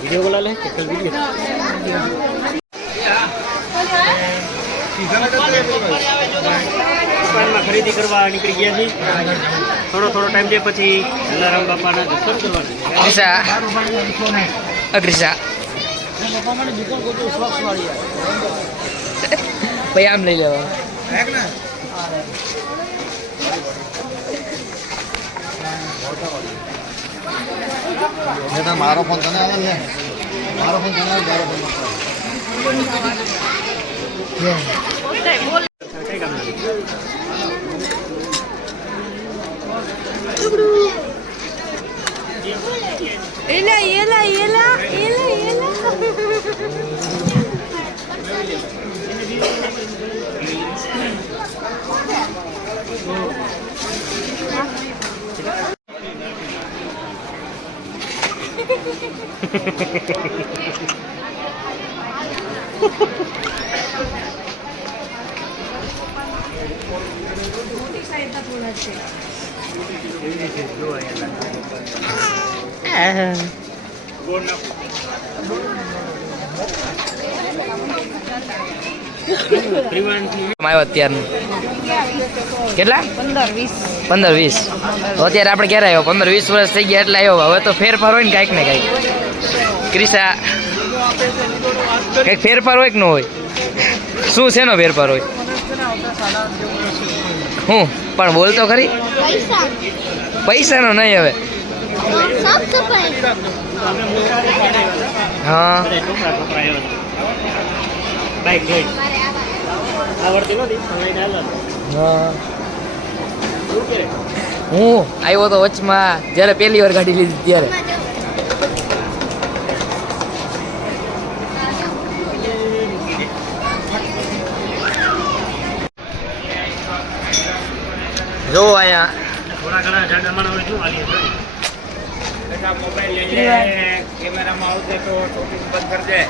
Video बोला ले कल वीडियो दुकान में खरीदी करवा निकली गया थी थोड़ो थोड़ो टाइम दे पछी अलाराम बापा ना दर्शन करवाना અગ્રિસા અગ્રિસા ભાઈ આમ લઈ લેવા મારો ફોન તને આવે ને મારો ફોન તને આવે મારો phone Ela, ela, ela, ela, ela. આવ્યો અત્યારનું કેટલા 15-20 અત્યારે આપણે ક્યારે આવ્યો 15-20 વર્ષ થઈ ગયા એટલે આવ્યો હવે તો ફેરફાર હોય ને કાંઈક ને કાંઈક ક્રિશા કંઈક ફેરફાર હોય કે ન હોય શું છે નો ફેરફાર હોય હું પણ બોલ તો ખરી પૈસાનો નહીં હવે હા બાઈક જોઈ આવડતી નથી હું આવ્યો તો વચમાં જ્યારે પહેલી વાર ગાડી લીધી ત્યારે જો અહીંયા થોડા ઘણા જાડા માણસો શું હાલી મોબાઈલ લઈ લે કેમેરામાં આવશે તો શૂટિંગ બંધ કરી દે.